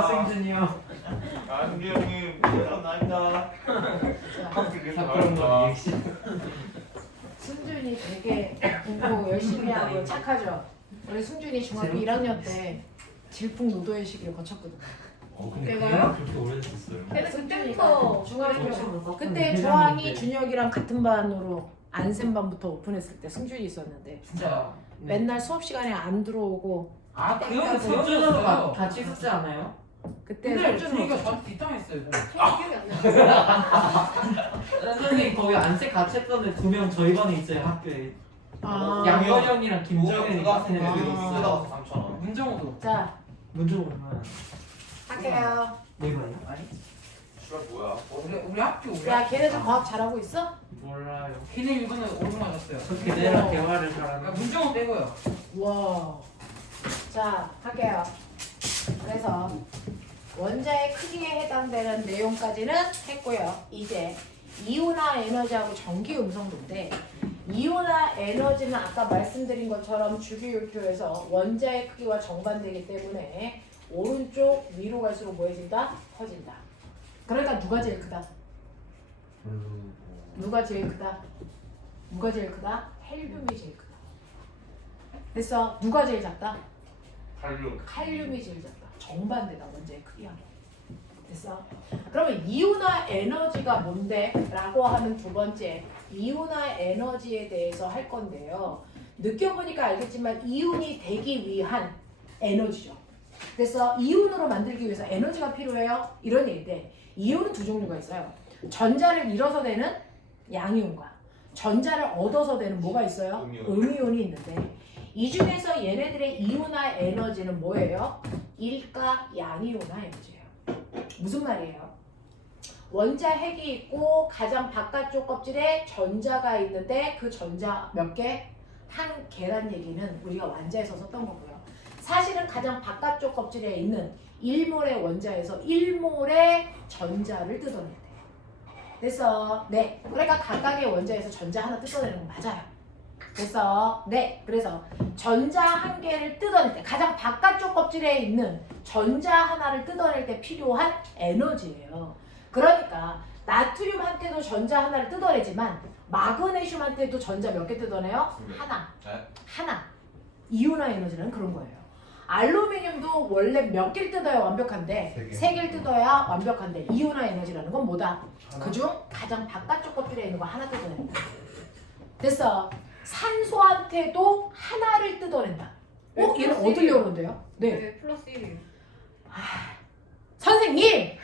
승준이 형. 승기 형님 대단 나이다. 그런 거 리액션. 승준이 되게 공부 열심히 하고 착하죠. 우리 승준이 중학교 1학년 때 질풍노도의 시기를 거쳤거든. 근데 내가요? 그렇게 오래됐어요. 근데 승준이가 그때부터 중학교 그때 조항이 준혁이랑 같은 반으로 안센반부터 오픈했을 때 승준이 있었는데 진짜. 맨날 수업 시간에 안 들어오고 그 형은 승준하고 같이 있었지 않아요? 그때 근데 승준은 준이가 없었죠. 저한테 뒷담했어요. 기억이 안 나. 선생님 거기 안색 같이 했던데 2명 저희 반에 있어요 학교에. 아. 양건 형이랑 김정현이 같은 애들이 있어요. 쓰다가 3,000원. 문정호도. 자 문정호 얼마나? 할게요. 네 반이요? 아니? 씨발 뭐야? 우리 학교 우리. 야 학교. 걔네들 과학 잘하고 있어? 몰라요. 걔네 이번에 오른 맞았어요. 저 걔네랑 대화를 잘하는. 문정호 빼고요. 와. 자 할게요. 그래서 원자의 크기에 해당되는 내용까지는 했고요. 이제 이온화 에너지하고 전기 음성도인데 이온화 에너지는 아까 말씀드린 것처럼 주기율표에서 원자의 크기와 정반대이기 때문에 오른쪽 위로 갈수록 뭐해진다? 커진다. 그러니까 누가 제일 크다? 누가 제일 크다? 누가 제일 크다? 헬륨이 제일 크다. 됐어. 누가 제일 작다? 칼륨. 칼륨이 제일 작다. 정반대다. 원자의 크기하고. 됐어? 그러면 이온화 에너지가 뭔데? 라고 하는 두 번째 이온화 에너지에 대해서 할 건데요. 느껴보니까 알겠지만 이온이 되기 위한 에너지죠. 그래서 이온으로 만들기 위해서 에너지가 필요해요. 이런 얘기인데 이온은 두 종류가 있어요. 전자를 잃어서 되는 양이온과 전자를 얻어서 되는 뭐가 있어요? 음이온이 있는데 이 중에서 얘네들의 이온화 에너지는 뭐예요? 일가 양이온화 에너지예요. 무슨 말이에요? 원자 핵이 있고 가장 바깥쪽 껍질에 전자가 있는데 그 전자 몇 개? 한 개란 얘기는 우리가 완자에서 썼던 거고요. 사실은 가장 바깥쪽 껍질에 있는 1몰의 원자에서 1몰의 전자를 뜯어내야 돼요. 그래서 네, 그러니까 각각의 원자에서 전자 하나 뜯어내는 건 맞아요. 그래서 네, 그래서 전자 한 개를 뜯어낼 때 가장 바깥쪽 껍질에 있는 전자 하나를 뜯어낼 때 필요한 에너지예요. 그러니까 나트륨한테도 전자 하나를 뜯어내지만 마그네슘한테도 전자 몇 개 뜯어내요? 하나. 네. 하나. 이온화 에너지는 그런 거예요. 알루미늄도 원래 몇 개를 뜯어야 완벽한데 세 개를 뜯어야 완벽한데 이온화 에너지라는 건 뭐다? 그중 가장 바깥쪽 껍질에 있는 거 하나 뜯어낸다. 됐어. 산소한테도 하나를 뜯어낸다. 얘는 얻으려고 그러는데요? 네. 네, 플러스 1이에요. 선생님!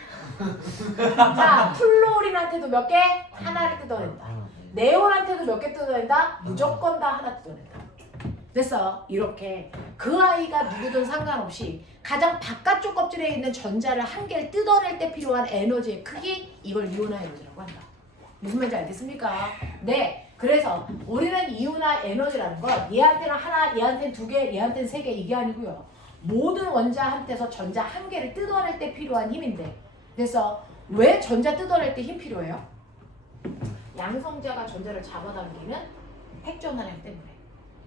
자, 플로린한테도 몇 개? 하나를 뜯어낸다. 네온한테도 몇 개 뜯어낸다? 무조건 다 하나 뜯어낸다. 됐어. 이렇게 그 아이가 누구든 상관없이 가장 바깥쪽 껍질에 있는 전자를 한 개를 뜯어낼 때 필요한 에너지의 크기, 이걸 이온화 에너지라고 한다. 무슨 말인지 알겠습니까? 네. 그래서 우리는 이온화 에너지라는 건 얘한테는 하나, 얘한테는 두 개, 얘한테는 세 개 이게 아니고요. 모든 원자한테서 전자 한 개를 뜯어낼 때 필요한 힘인데 그래서 왜 전자 뜯어낼 때 힘 필요해요? 양성자가 전자를 잡아당기는 핵전환량 때문에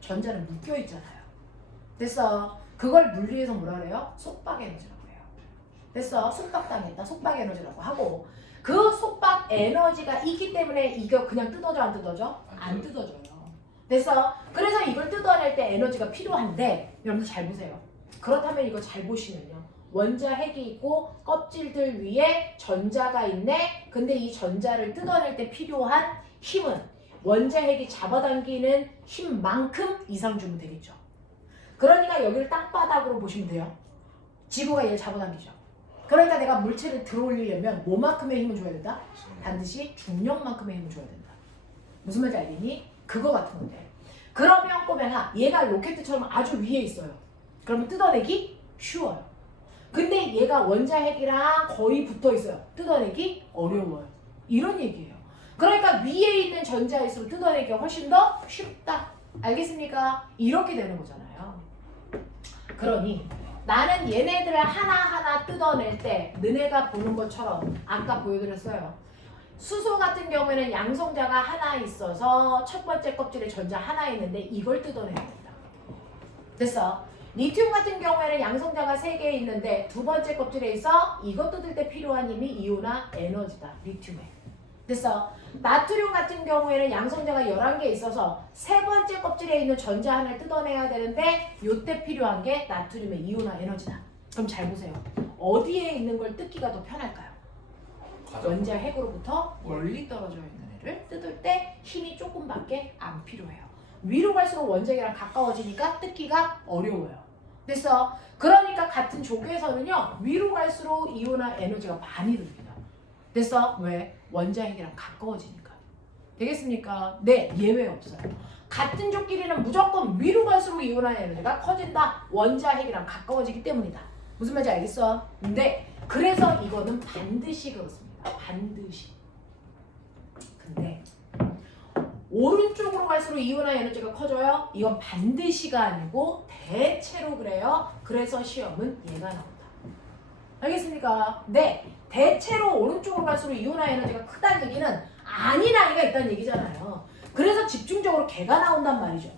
전자는 묶여있잖아요. 그래서 그걸 물리에서 뭐라 그래요? 속박 에너지라고 해요. 그래서 속박당했다. 속박 에너지라고 하고 그 속박 에너지가 있기 때문에 이거 그냥 뜯어져 안 뜯어져? 안 뜯어져요. 그래서 이걸 뜯어낼 때 에너지가 필요한데 여러분들 잘 보세요. 그렇다면 이거 잘 보시면요. 원자 핵이 있고 껍질들 위에 전자가 있네. 근데 이 전자를 뜯어낼 때 필요한 힘은 원자 핵이 잡아당기는 힘만큼 이상 주면 되겠죠. 그러니까 여기를 땅바닥으로 보시면 돼요. 지구가 얘를 잡아당기죠. 그러니까 내가 물체를 들어올리려면 뭐만큼의 힘을 줘야 된다? 반드시 중력만큼의 힘을 줘야 된다. 무슨 말인지 알겠니? 그거 같은 건데. 그러면 꼬맹아 얘가 로켓처럼 아주 위에 있어요. 그러면 뜯어내기 쉬워요. 근데 얘가 원자 핵이랑 거의 붙어 있어요. 뜯어내기 어려워요. 이런 얘기예요. 그러니까 위에 있는 전자일수록 뜯어내기가 훨씬 더 쉽다. 알겠습니까? 이렇게 되는 거잖아요. 그러니 나는 얘네들을 하나하나 뜯어낼 때 너네가 보는 것처럼 아까 보여드렸어요. 수소 같은 경우에는 양성자가 하나 있어서 첫 번째 껍질에 전자 하나 있는데 이걸 뜯어내야 된다. 됐어? 리튬 같은 경우에는 양성자가 3개 있는데 두 번째 껍질에 있어 이것 뜯을 때 필요한 힘이 이온화 에너지다. 리튬에. 됐어. 나트륨 같은 경우에는 양성자가 11개 있어서 세 번째 껍질에 있는 전자 하나를 뜯어내야 되는데 요때 필요한 게 나트륨의 이온화 에너지다. 그럼 잘 보세요. 어디에 있는 걸 뜯기가 더 편할까요? 원자 핵으로부터 멀리 떨어져 있는 애를 뜯을 때 힘이 조금밖에 안 필요해요. 위로 갈수록 원자핵이랑 가까워지니까 뜯기가 어려워요. 됐어? 그러니까 같은 조개에서는요. 위로 갈수록 이온화 에너지가 많이 듭니다. 됐어? 왜? 원자핵이랑 가까워지니까. 되겠습니까? 네, 예외 없어요. 같은 족끼리는 무조건 위로 갈수록 이온화 에너지가 커진다. 원자핵이랑 가까워지기 때문이다. 무슨 말인지 알겠어? 네. 그래서 이거는 반드시 그렇습니다. 반드시. 근데 오른쪽으로 갈수록 이온화 에너지가 커져요? 이건 반드시가 아니고 대체로 그래요. 그래서 시험은 얘가 나온다. 알겠습니까? 네. 대체로 오른쪽으로 갈수록 이온화 에너지가 크다는 얘기는 아닌 아이가 있다는 얘기잖아요. 그래서 집중적으로 걔가 나온단 말이죠.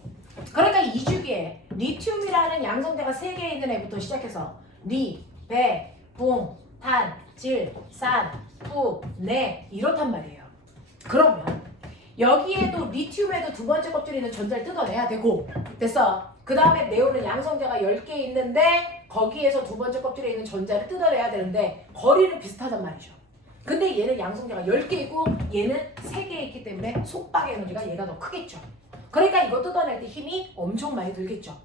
그러니까 이 주기에 리튬이라는 양성자가 3개 있는 애부터 시작해서 리, 배, 붕, 탄, 질, 산, 후, 네 이렇단 말이에요. 그러면 여기에도 리튬에도 두 번째 껍질에 있는 전자를 뜯어내야 되고 됐어. 그 다음에 네온은 양성자가 10개 있는데 거기에서 두 번째 껍질에 있는 전자를 뜯어내야 되는데 거리는 비슷하단 말이죠. 근데 얘는 양성자가 10개이고 얘는 3개 있기 때문에 속박 에너지가 얘가 더 크겠죠. 그러니까 이거 뜯어낼 때 힘이 엄청 많이 들겠죠.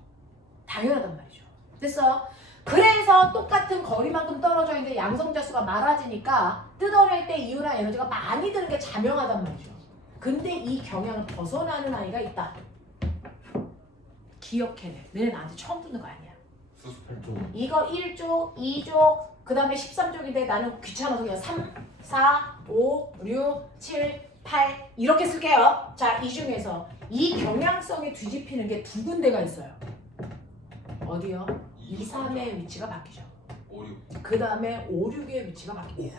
당연하단 말이죠. 됐어? 그래서 똑같은 거리만큼 떨어져 있는데 양성자 수가 많아지니까 뜯어낼 때 이온화 에너지가 많이 드는 게 자명하단 말이죠. 근데 이 경향을 벗어나는 아이가 있다. 기억해내. 너네 나한테 처음 듣는 거 아니야. 수습 이거 1조, 2조, 그 다음에 13조인데 나는 귀찮아서 그냥 3, 4, 5, 6, 7, 8 이렇게 쓸게요. 자, 이 중에서 이 경향성이 뒤집히는 게 두 군데가 있어요. 어디요? 2, 3의 위치가 바뀌죠. 5, 6 그 다음에 5, 6의 위치가 바뀝니다.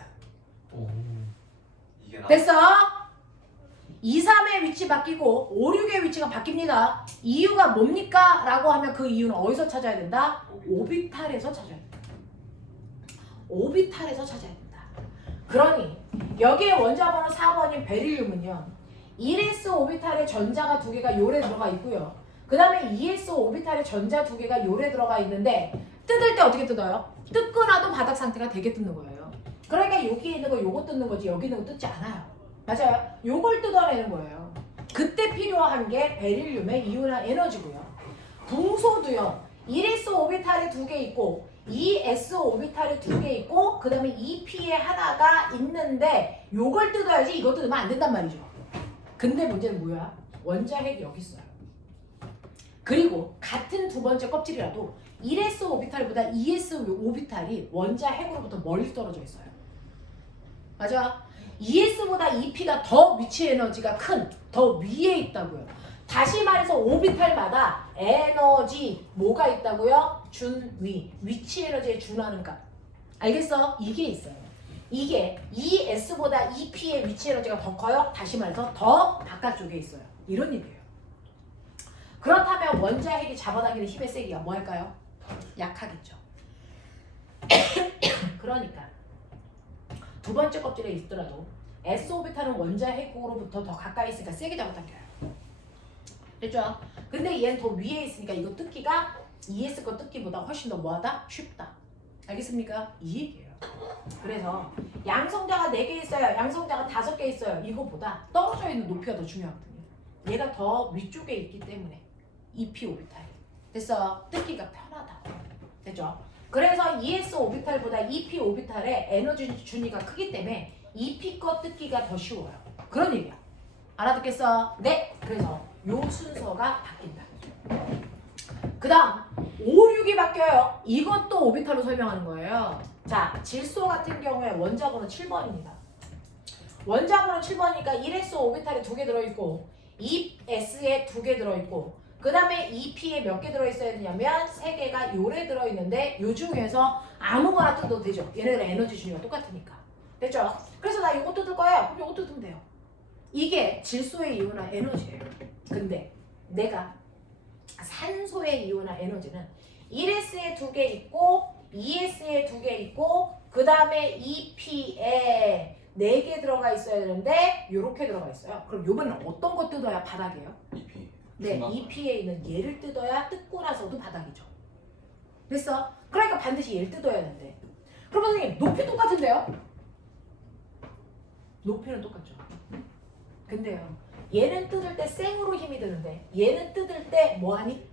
이게 나 됐어? 2, 3의 위치 바뀌고 5, 6의 위치가 바뀝니다. 이유가 뭡니까? 라고 하면 그 이유는 어디서 찾아야 된다? 오비탈에서 찾아야 된다. 오비탈에서 찾아야 된다. 그러니 여기에 원자번호 4번인 베릴륨은요. 1s 오비탈에 전자가 2개가 요래 들어가 있고요. 그 다음에 2s 오비탈에 전자 2개가 요래 들어가 있는데 뜯을 때 어떻게 뜯어요? 뜯고 나도 바닥 상태가 되게 뜯는 거예요. 그러니까 여기에 있는 거 요거 뜯는 거지 여기 있는 거 뜯지 않아요. 맞아요. 요걸 뜯어내는 거예요. 그때 필요한 게 베릴륨의 이온화 에너지고요. 붕소도요. 1s 오비탈에 2개 있고 2s 오비탈에 2개 있고 그 다음에 2p에 하나가 있는데 요걸 뜯어야지 이거 뜯으면 안 된단 말이죠. 근데 문제는 뭐야? 원자핵이 여기 있어요. 그리고 같은 두 번째 껍질이라도 1s 오비탈보다 2s 오비탈이 원자핵으로부터 멀리 떨어져 있어요. 맞아? 2s보다 2p가 더 위치 에너지가 큰, 더 위에 있다고요. 다시 말해서 오비탈마다 에너지 뭐가 있다고요? 준위, 위치 에너지에 준하는 값. 알겠어? 이게 있어요. 이게 2s보다 2p의 위치 에너지가 더 커요? 다시 말해서 더 바깥쪽에 있어요. 이런 얘기예요. 그렇다면 원자핵이 잡아당기는 힘의 세기가 뭐 할까요? 약하겠죠. 그러니까 두 번째 껍질에 있더라도 s오비탈은 원자핵으로부터 더 가까이 있으니까 세게 잡아당겨요. 됐죠? 근데 얘는 더 위에 있으니까 이거 뜯기가 2s 거 뜯기보다 훨씬 더 뭐하다? 쉽다. 알겠습니까? 이 얘기예요. 그래서 양성자가 4개 있어요. 양성자가 5개 있어요. 이거보다 떨어져 있는 높이가 더 중요하거든요. 얘가 더 위쪽에 있기 때문에 2p 오비탈. 됐어? 뜯기가 편하다. 됐죠? 그래서 2s 오비탈보다 2p 오비탈의 에너지 준위가 크기 때문에 2p 거 뜯기가 더 쉬워요. 그런 얘기야. 알아듣겠어? 네. 그래서 요 순서가 바뀐다. 그 다음 5, 6이 바뀌어요. 이것도 오비탈로 설명하는 거예요. 자, 질소 같은 경우에 원자번호 7번입니다. 원자번호 7번이니까 1s 오비탈에 2개 들어있고 2s에 2개 들어있고 그 다음에 2p에 몇 개 들어있어야 되냐면 3개가 요래 들어있는데 요 중에서 아무거나 뜯어도 되죠. 얘네들 에너지 준위가 똑같으니까. 됐죠? 그래서 나 이거 뜯을 거예요. 그럼 이거 뜯으면 돼요. 이게 질소의 이온화 에너지예요. 근데 내가 산소의 이온화 에너지는 1S에 2개 있고 2S에 2개 있고 그 다음에 2P에 4개 들어가 있어야 되는데 요렇게 들어가 있어요. 그럼 요번엔 어떤 거 뜯어야 바닥이에요? EP. 네, 중간. 2P에 있는 얘를 뜯어야 뜯고 나서도 바닥이죠. 됐어? 그러니까 반드시 얘를 뜯어야 되는데. 그럼 선생님 높이 똑같은데요? 높이는 똑같죠. 근데요, 얘는 뜯을 때 생으로 힘이 드는데 얘는 뜯을 때 뭐하니?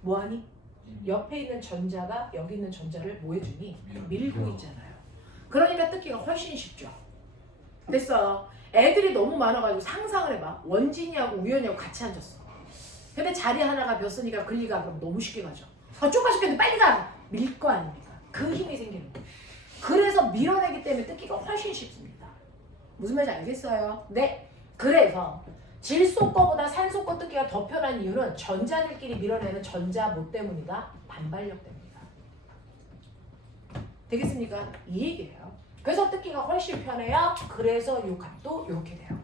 뭐하니? 옆에 있는 전자가 여기 있는 전자를 뭐 해주니? 밀고 있잖아요. 그러니까 뜯기가 훨씬 쉽죠. 됐어. 애들이 너무 많아가지고 상상을 해봐. 원진이하고 우연이하고 같이 앉았어. 근데 자리 하나가 몇 쓰니까 글리가 그럼 너무 쉽게 가죠. 아, 좁아 죽겠는데 빨리 가! 밀 거 아닙니까? 그 힘이 생기는 거예요. 그래서 밀어내기 때문에 뜯기가 훨씬 쉽습니다. 무슨 말인지 알겠어요? 네. 그래서 질소 거보다 산소 거 뜯기가 더 편한 이유는 전자들끼리 밀어내는 전자 뭐 때문이다? 반발력 때문이다. 되겠습니까? 이 얘기예요. 그래서 뜯기가 훨씬 편해요. 그래서 이 값도 이렇게 돼요.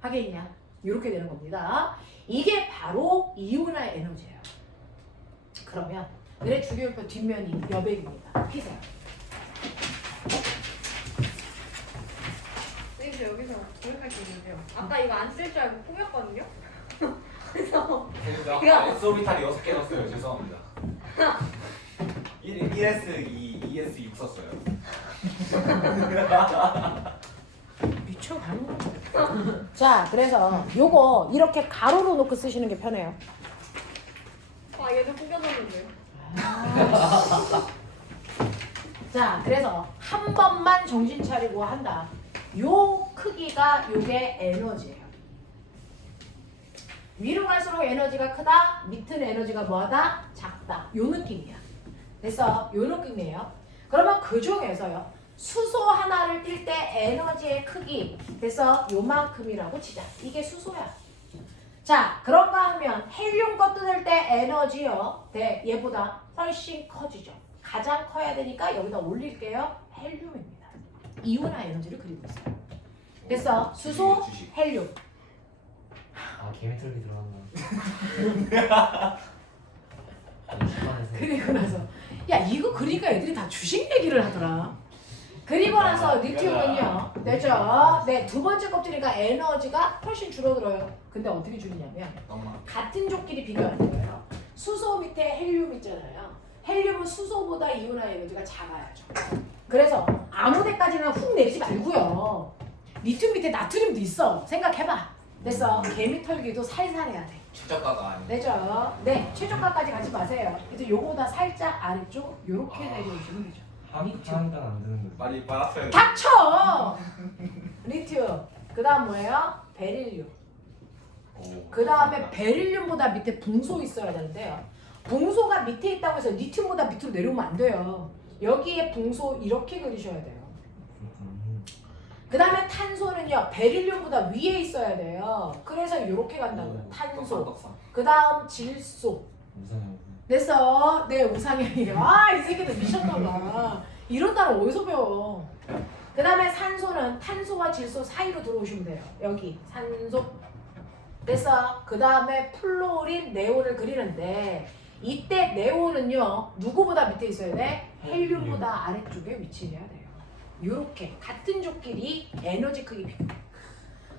하겠냐? 이렇게 되는 겁니다. 이게 바로 이온화 에너지예요. 그러면 너네 주기율표 뒷면이 여백입니다. 피세요. 선생님 저 여기서 고백할 게 있는데요. 아까 이거 안 쓸 줄 알고 꾸몄거든요. 그래서 제가 S오비탈이 6개 넣었어요. 죄송합니다. 1S 2S 6 썼어요. 미쳐가는 거죠. 자, 그래서 요거 이렇게 가로로 놓고 쓰시는 게 편해요. 아 얘도 꾸겨졌는데요. 자, 그래서 한 번만 정신 차리고 한다. 요 크기가 요게 에너지예요. 위로 갈수록 에너지가 크다, 밑은 에너지가 뭐하다? 작다. 요 느낌이야. 됐어? 요 느낌이에요. 그러면 그 중에서요, 수소 하나를 띌 때 에너지의 크기, 됐어? 요만큼이라고 치자. 이게 수소야. 자, 그런가 하면 헬륨 거 뜯을 때 에너지요, 네, 얘보다 훨씬 커지죠. 가장 커야 되니까 여기다 올릴게요. 헬륨입니다. 이온화 에너지를 그리고 있어요. 됐어? 수소, 주식. 헬륨. 아 개미털기 들어갔나? 그리고 나서 야, 이거 그러니까 애들이 다 주식 얘기를 하더라. 그리고 나서 리튬은요, 되죠? 네, 두 번째 껍질이니까 에너지가 훨씬 줄어들어요. 근데 어떻게 줄이냐면 같은 족끼리 비교하는 거예요. 수소 밑에 헬륨 있잖아요. 헬륨은 수소보다 이온화 에너지가 작아야죠. 그래서 아무 데까지나 훅 내리지 말고요. 리튬 밑에 나트륨도 있어. 생각해봐. 됐어. 개미 털기도 살살 해야 돼. 최저가가 아니에요. 되죠? 네, 최저가까지 가지 마세요. 이제 요거보다 살짝 아래쪽 요렇게 내려오시면 되죠. 한단 안 드는 거. 빨리 빨았어요. 닥쳐! 리튬. 그 다음 뭐예요? 베릴륨. 그 다음에 베릴륨보다 밑에 붕소 있어야 되는데요. 붕소가 밑에 있다고 해서 리튬보다 밑으로 내려오면 안 돼요. 여기에 붕소 이렇게 그리셔야 돼요. 그 다음에 탄소는요, 베릴륨보다 위에 있어야 돼요. 그래서 이렇게 간다고요. 탄소. 그 다음 질소. 무슨 됐어. 네, 우상향이에요. 아, 이 새끼들 미쳤나봐. 이런 단어 어디서 배워? 그 다음에 산소는 탄소와 질소 사이로 들어오시면 돼요. 여기 산소. 됐어. 그 다음에 플로린, 네온을 그리는데 이때 네온은요, 누구보다 밑에 있어야 돼? 헬륨보다 아래쪽에 위치해야 돼요. 요렇게 같은 족끼리 에너지 크기 비교.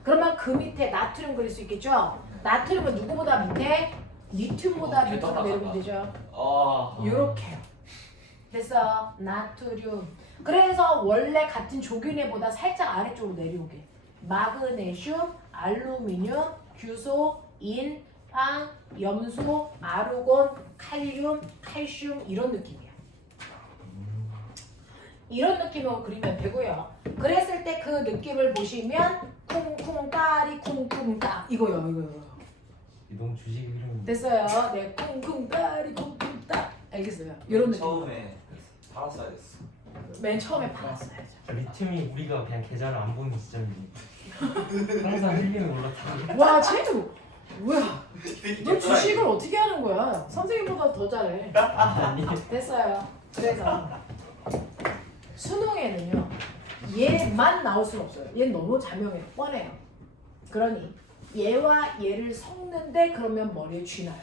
그러면 그 밑에 나트륨 그릴 수 있겠죠? 나트륨은 누구보다 밑에? 리튬보다 밑으로 내려오면 되죠. 요렇게요. 됐어. 나트륨. 그래서 원래 같은 조균해보다 살짝 아래쪽으로 내려오게. 마그네슘, 알루미늄, 규소, 인, 팡, 염소, 아르곤, 칼륨, 칼슘 이런 느낌이야. 이런 느낌으로 그리면 되고요. 그랬을 때 그 느낌을 보시면 쿵쿵 까리 쿵쿵 까 이거요. 이동 주식 이름. 됐어요. 네, 쿵쿵 까리 쿵쿵 딱 알겠어요. 이런 느낌. 처음에 팔았어야 됐어. 맨 처음에 팔았어야죠. 리튬이 우리가 그냥 계좌를 안 보는 시점이니. 항상 헬륨이 올라타고. 와, 쟤도 뭐야? 너 주식을 어떻게 하는 거야? 선생님보다 더 잘해. 아니. 됐어요. 그래서 수능에는요, 얘만 나올 수는 없어요. 얘는 너무 자명해요. 뻔해요. 그러니 얘와 얘를 섞는데 그러면 머리에 쥐나요.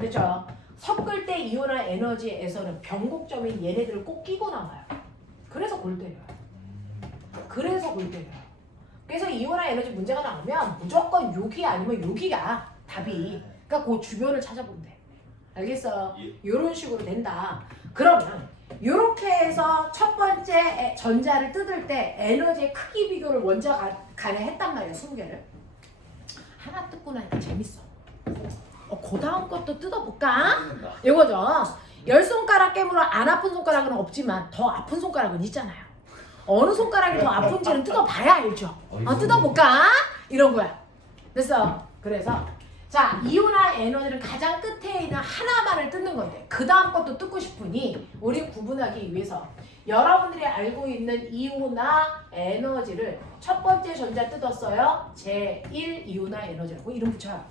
됐죠? 섞을 때 이온화 에너지에서는 변곡점인 얘네들을 꼭 끼고 나가요. 그래서 골 때려요. 그래서 골 때려요. 그래서 이온화 에너지 문제가 나오면 무조건 여기 아니면 여기가 답이. 그러니까 그 주변을 찾아보면 돼. 알겠어? 이런 식으로 된다. 그러면 이렇게 해서 첫 번째 전자를 뜯을 때 에너지의 크기 비교를 원자 간에 했단 말이야. 20개를. 하나 뜯고 나니까 재밌어. 그 다음 것도 뜯어볼까? 이거죠. 10손가락 깨물어 안 아픈 손가락은 없지만 더 아픈 손가락은 있잖아요. 어느 손가락이 더 아픈지는 뜯어봐야 알죠. 뜯어볼까? 이런 거야. 됐어. 그래서 자, 이온화 에너지는 가장 끝에 있는 하나만을 뜯는 건데 그 다음 것도 뜯고 싶으니 우리 구분하기 위해서 여러분들이 알고 있는 이온화 에너지를 첫 번째 전자 뜯었어요. 제1 이온화 에너지라고 이름 붙여요.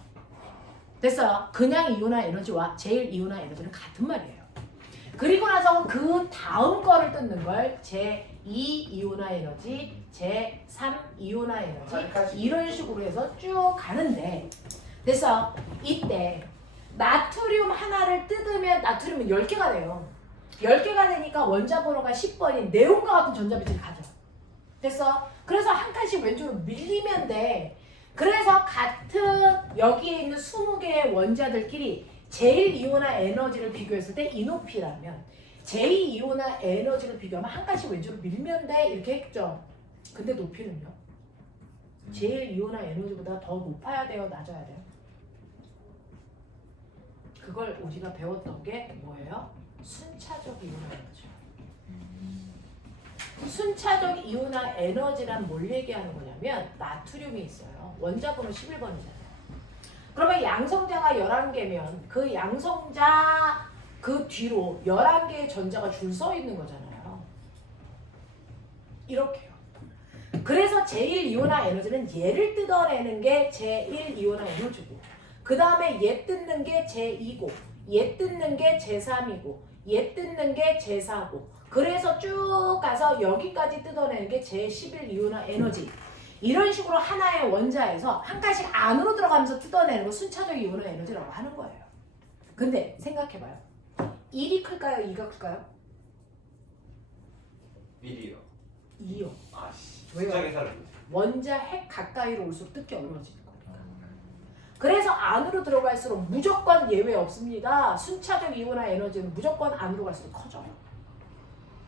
됐어요. 그냥 이온화 에너지와 제1 이온화 에너지는 같은 말이에요. 그리고 나서 그 다음 거를 뜯는 걸 제2 이온화 에너지, 제3 이온화 에너지 이런 식으로 해서 쭉 가는데 됐어. 이때 나트륨 하나를 뜯으면 나트륨은 10개가 돼요. 10개가 되니까 원자 번호가 10번인 네온과 같은 전자비트를 가져. 됐어? 그래서 한 칸씩 왼쪽으로 밀리면 돼. 그래서 같은 여기에 있는 20개의 원자들끼리 제1 이온화 에너지를 비교했을 때 이 높이라면 제2 이온화 에너지를 비교하면 한 칸씩 왼쪽으로 밀면 돼. 이렇게 했죠. 근데 높이는요? 제1 이온화 에너지보다 더 높아야 돼요? 낮아야 돼요? 그걸 우리가 배웠던 게 뭐예요? 순차적 이온화 에너지. 순차적 이온화 에너지란 뭘 얘기하는 거냐면 나트륨이 있어요. 원자 번호 11번이잖아요. 그러면 양성자가 11개면 그 양성자 그 뒤로 11개의 전자가 줄 서 있는 거잖아요. 이렇게요. 그래서 제1 이온화 에너지는 얘를 뜯어내는 게 제1 이온화 에너지고 그 다음에 얘 뜯는 게 제2고 얘 뜯는 게 제3이고 얘 뜯는 게 제4고 그래서 쭉 가서 여기까지 뜯어내는 게 제11 이온화 에너지. 이런 식으로 하나의 원자에서 한 칸씩 안으로 들어가면서 뜯어내는 거 순차적 이온화 에너지라고 하는 거예요. 근데 생각해봐요. 1이 클까요? 2가 클까요? 1이요. 2요. 아씨. 왜요? 숫자 계산을 원자 핵 가까이로 올수록 뜯기 어려워지는 거니까. 그래서 안으로 들어갈수록 무조건 예외 없습니다. 순차적 이온화 에너지는 무조건 안으로 갈수록 커져요.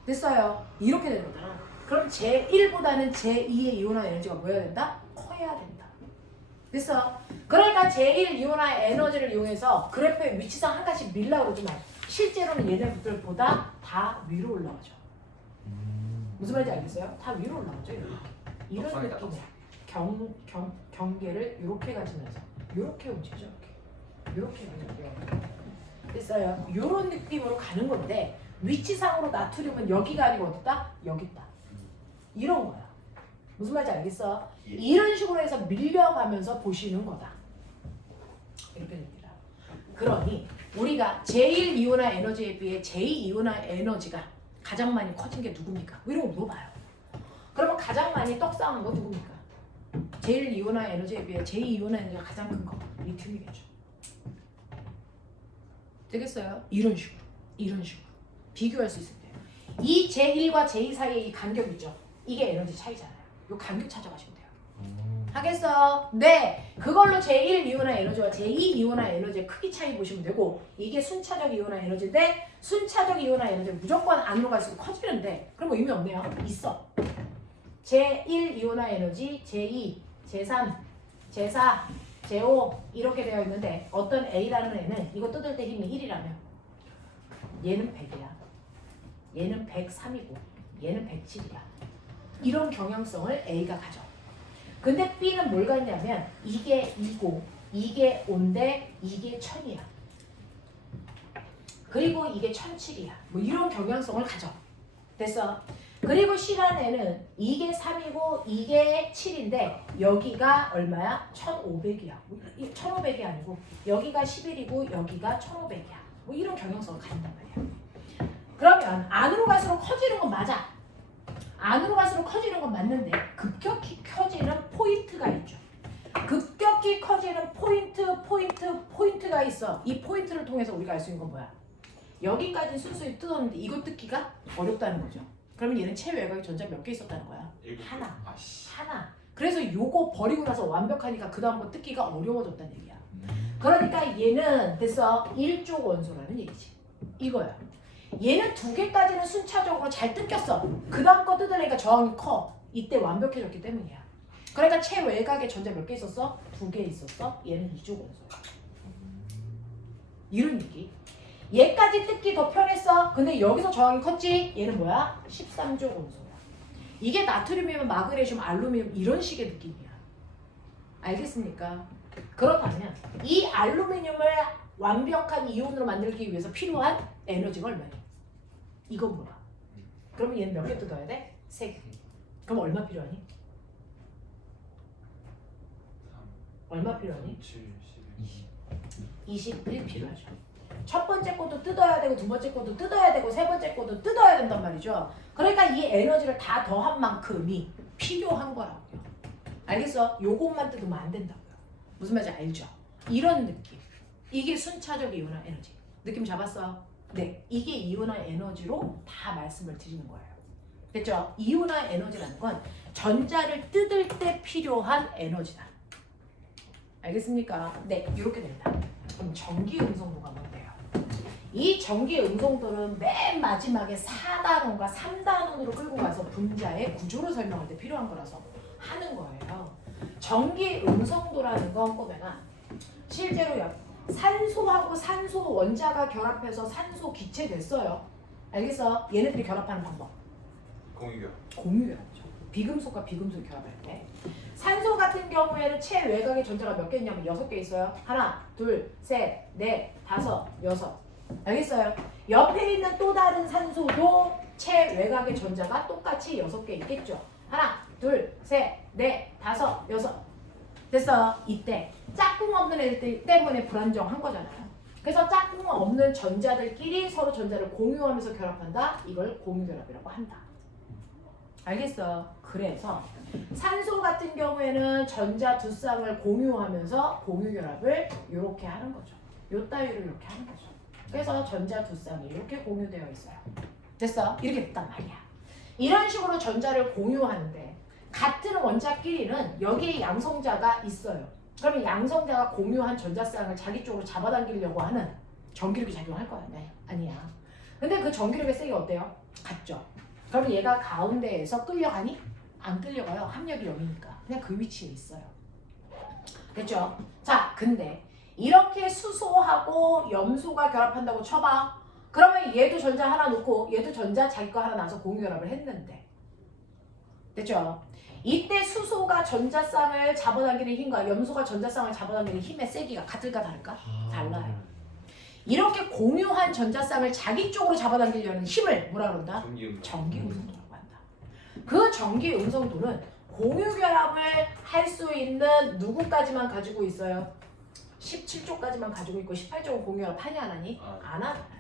됐어요. 이렇게 되는 거잖아. 그럼 제1보다는 제2의 이온화 에너지가 뭐여야 된다? 커야 된다. 됐어? 그러니까 제1 이온화 에너지를 이용해서 그래프의 위치상 한 칸씩 밀라고 그러지만 실제로는 얘네들보다 다 위로 올라가죠. 무슨 말인지 알겠어요? 다 위로 올라가죠. 이런 느낌의 경계를 이렇게 가지면서 이렇게 움직이죠. 이렇게 가죠. 됐어요? 이런 느낌으로 가는 건데 위치상으로 나트륨은 여기가 아니고 어디다? 여기 있다. 이런 거야. 무슨 말인지 알겠어? 예. 이런 식으로 해서 밀려가면서 보시는 거다. 이렇게 됩니다. 그러니 우리가 제1 이온화 에너지에 비해 제2 이온화 에너지가 가장 많이 커진 게 누굽니까? 뭐 이런 거 물어봐요. 그러면 가장 많이 떡상한 거 누굽니까? 제1 이온화 에너지에 비해 제2 이온화 에너지가 가장 큰 거 리튬이겠죠. 되겠어요? 이런 식으로 비교할 수 있을 때요. 이 제1과 제2 사이에 이 간격 있죠? 이게 에너지 차이잖아요. 이 간격 찾아가시면 돼요. 하겠어? 네. 그걸로 제1 이온화 에너지와 제2 이온화 에너지의 크기 차이 보시면 되고 이게 순차적 이온화 에너지인데 순차적 이온화 에너지는 무조건 안으로 갈수록 커지는데 그럼 뭐 의미 없네요. 있어. 제1 이온화 에너지, 제2, 제3, 제4, 제5 이렇게 되어 있는데 어떤 A라는 애는 이거 뜯을 때 힘이 1이라면 얘는 100이야. 얘는 103이고 얘는 107이야. 이런 경향성을 A가 가져. 근데 B는 뭘 갖냐면 이게 2고 이게 5인데 이게 1000이야. 그리고 이게 1007이야. 뭐 이런 경향성을 가져. 됐어? 그리고 C라는 애는 이게 3이고 이게 7인데 여기가 얼마야? 1500이야. 1500이 아니고 여기가 11이고 여기가 1500이야. 뭐 이런 경향성을 가진단 말이야. 그러면 안으로 갈수록 커지는 건 맞아. 안으로 갈수록 커지는 건 맞는데 급격히 커지는 포인트가 있죠. 급격히 이렇게 커지는 포인트가 있어. 이 포인트를 통해서 우리가 알 수 있는 건 뭐야? 여기까지 순수히 뜯었는데 이거 뜯기가 어렵다는 거죠. 그러면 얘는 체외곽에 전자 몇 개 있었다는 거야? 하나. 아씨. 하나. 그래서 요거 버리고 나서 완벽하니까 그 다음 거 뜯기가 어려워졌다는 얘기야. 그러니까 얘는 됐어. 1족 원소라는 얘기지. 이거야. 얘는 2개까지는 순차적으로 잘 뜯겼어. 그 다음 거 뜯으려니까 저항이 커. 이때 완벽해졌기 때문이야. 그러니까 체외곽에 전자 몇 개 있었어? 2개 있었어. 얘는 2족 원소야. 이런 얘기. 얘까지 뜯기 더 편했어. 근데 여기서 저항이 컸지? 얘는 뭐야? 13족 원소야. 이게 나트륨이면 마그네슘, 알루미늄 이런 식의 느낌이야. 알겠습니까? 그렇다면 이 알루미늄을 완벽한 이온으로 만들기 위해서 필요한 에너지가 얼마니? 이건 뭐야? 그러면 얘는 몇 개 뜯어야 돼? 3개. 그럼 얼마 필요하니? 얼마 필요하니? 21 필요하죠. 첫 번째 것도 뜯어야 되고 두 번째 것도 뜯어야 되고 세 번째 것도 뜯어야 된단 말이죠. 그러니까 이 에너지를 다 더한 만큼이 필요한 거라고요. 알겠어? 요것만 뜯으면 안 된다고요. 무슨 말인지 알죠? 이런 느낌. 이게 순차적 이온화 에너지. 느낌 잡았어? 네. 이게 이온화 에너지로 다 말씀을 드리는 거예요. 됐죠? 이온화 에너지라는 건 전자를 뜯을 때 필요한 에너지다. 알겠습니까? 네. 이렇게 됩니다. 그럼 전기 음성도가 뭔데요? 이 전기 음성도는 맨 마지막에 4단원과 3단원으로 끌고 가서 분자의 구조를 설명할 때 필요한 거라서 하는 거예요. 전기 음성도라는 건 꼬매나 실제로요. 산소하고 산소 원자가 결합해서 산소 기체 됐어요. 알겠어? 얘네들이 결합하는 방법. 공유결합이죠. 비금속과 비금속이 결합할 때. 산소 같은 경우에는 체외곽에 전자가 몇 개 있냐면 6개 있어요. 하나, 둘, 셋, 넷, 다섯, 여섯. 알겠어요? 옆에 있는 또 다른 산소도 체외곽의 전자가 똑같이 6개 있겠죠. 하나, 둘, 셋, 넷, 다섯, 여섯. 됐어. 이때 짝꿍 없는 애들 때문에 불안정한 거잖아요. 그래서 짝꿍 없는 전자들끼리 서로 전자를 공유하면서 결합한다. 이걸 공유결합이라고 한다. 알겠어? 그래서 산소 같은 경우에는 전자 두 쌍을 공유하면서 공유결합을 이렇게 하는 거죠. 요 따위로 이렇게 하는 거죠. 그래서 전자 두 쌍이 이렇게 공유되어 있어요. 됐어? 이렇게 됐단 말이야. 이런 식으로 전자를 공유하는데 같은 원자끼리는 여기에 양성자가 있어요. 그러면 양성자가 공유한 전자쌍을 자기 쪽으로 잡아당기려고 하는 전기력이 작용할 거야? 네. 아니야. 근데 그 전기력의 세기가 어때요? 같죠? 그러면 얘가 가운데에서 끌려가니? 안 끌려가요. 합력이 0이니까. 그냥 그 위치에 있어요. 됐죠? 자, 근데 이렇게 수소하고 염소가 결합한다고 쳐봐. 그러면 얘도 전자 하나 놓고 얘도 전자 자기 거 하나 놔서 공유결합을 했는데. 됐죠? 이때 수소가 전자쌍을 잡아당기는 힘과 염소가 전자쌍을 잡아당기는 힘의 세기가 같을까 다를까? 달라요. 이렇게 공유한 전자쌍을 자기 쪽으로 잡아당기려는 힘을 뭐라 그런다? 전기 음성도라고 한다. 그 전기 음성도는 공유결합을 할 수 있는 누구까지만 가지고 있어요? 17쪽까지만 가지고 있고 18쪽은 공유결합 하냐 안 하니? 안 하잖아요.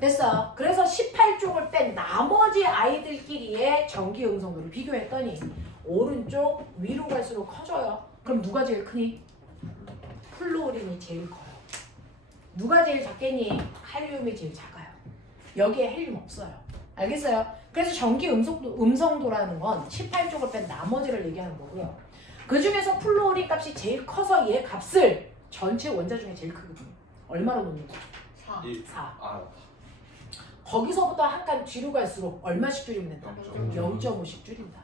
됐어. 그래서 18쪽을 뺀 나머지 아이들끼리의 전기 음성도를 비교했더니 오른쪽 위로 갈수록 커져요. 그럼 누가 제일 크니? 플로린이 제일 커요. 누가 제일 작겠니? 헬륨이 제일 작아요. 여기에 헬륨 없어요. 알겠어요? 그래서 전기 음성도라는 건 18쪽을 뺀 나머지를 얘기하는 거고요. 그 중에서 플로린 값이 제일 커서 얘 값을 전체 원자 중에 제일 크거든요. 얼마로 놓는 거야? 4. 거기서부터 한 칸 뒤로 갈수록 얼마씩 줄이면 된다? 0.5씩 줄인다.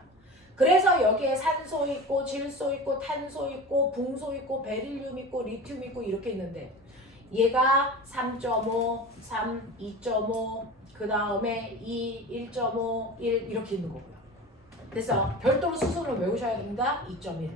그래서 여기에 산소 있고 질소 있고 탄소 있고 붕소 있고 베릴륨 있고 리튬 있고 이렇게 있는데 얘가 3.5, 3, 2.5, 그 다음에 2, 1.5, 1 이렇게 있는 거고요. 됐어? 별도로 수소를 외우셔야 됩니다. 2.1.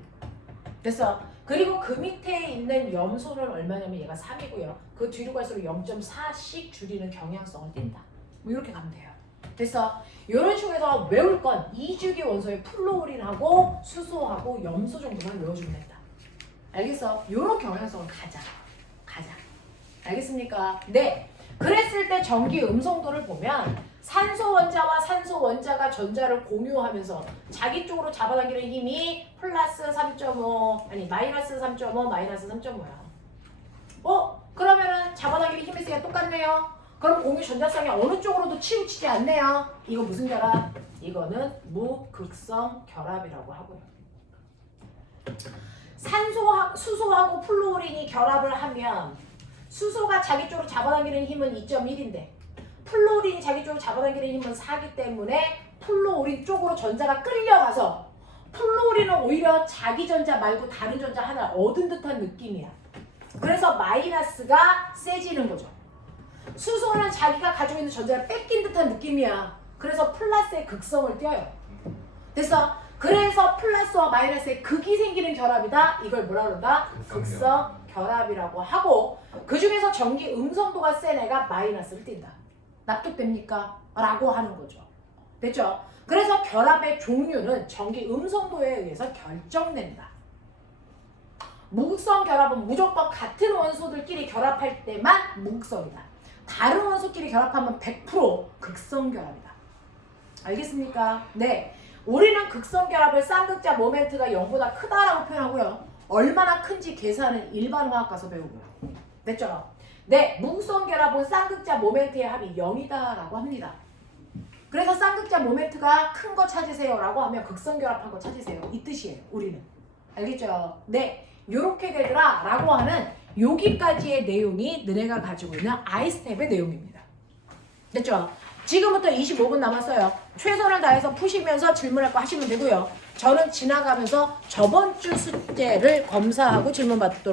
됐어? 그리고 그 밑에 있는 염소는 얼마냐면 얘가 3이고요. 그 뒤로 갈수록 0.4씩 줄이는 경향성을 띈다. 뭐 이렇게 가면 돼요. 됐어? 이런 식으로 해서 외울 건 2주기 원소의 플로린하고 수소하고 염소 정도만 외워주면 된다. 알겠어? 이런 경향성을 가자. 알겠습니까? 네. 그랬을 때 전기 음성도를 보면 산소 원자와 산소 산소 원자가 전자를 공유하면서 자기 쪽으로 잡아당기는 힘이 플러스 3.5 아니 마이너스 3.5 마이너스 3.5야. 그러면은 잡아당기는 힘의 세가 똑같네요. 그럼 공유 전자성이 어느 쪽으로도 치우치지 않네요. 이거 무슨 결합? 이거는 무극성 결합이라고 하고요. 수소하고 플루오린이 결합을 하면 수소가 자기 쪽으로 잡아당기는 힘은 2.1인데 플루오린이 자기 쪽으로 잡아당기는 힘은 4기 때문에 플루오린 쪽으로 전자가 끌려가서 플루오린은 오히려 자기 전자 말고 다른 전자 하나 얻은 듯한 느낌이야. 그래서 마이너스가 세지는 거죠. 수소는 자기가 가지고 있는 전자를 뺏긴 듯한 느낌이야. 그래서 플러스의 극성을 띄어요. 됐어? 그래서 플러스와 마이너스의 극이 생기는 결합이다. 이걸 뭐라 그런다? 극성 결합이라고 하고 그 중에서 전기 음성도가 센 애가 마이너스를 띈다. 납득됩니까? 라고 하는 거죠. 됐죠? 그래서 결합의 종류는 전기 음성도에 의해서 결정된다. 무극성 결합은 무조건 같은 원소들끼리 결합할 때만 무극성이다. 다른 원소끼리 결합하면 100% 극성 결합이다. 알겠습니까? 네. 우리는 극성 결합을 쌍극자 모멘트가 0보다 크다라고 표현하고요. 얼마나 큰지 계산은 일반 화학 가서 배우고요. 됐죠? 네. 무극성 결합은 쌍극자 모멘트의 합이 0이다라고 합니다. 그래서 쌍극자 모멘트가 큰 거 찾으세요 라고 하면 극성 결합한 거 찾으세요. 이 뜻이에요. 우리는. 알겠죠? 네. 요렇게 되더라 라고 하는 여기까지의 내용이 너네가 가지고 있는 아이스텝의 내용입니다. 됐죠? 지금부터 25분 남았어요. 최선을 다해서 푸시면서 질문할 거 하시면 되고요. 저는 지나가면서 저번 주 숙제를 검사하고 질문 받도록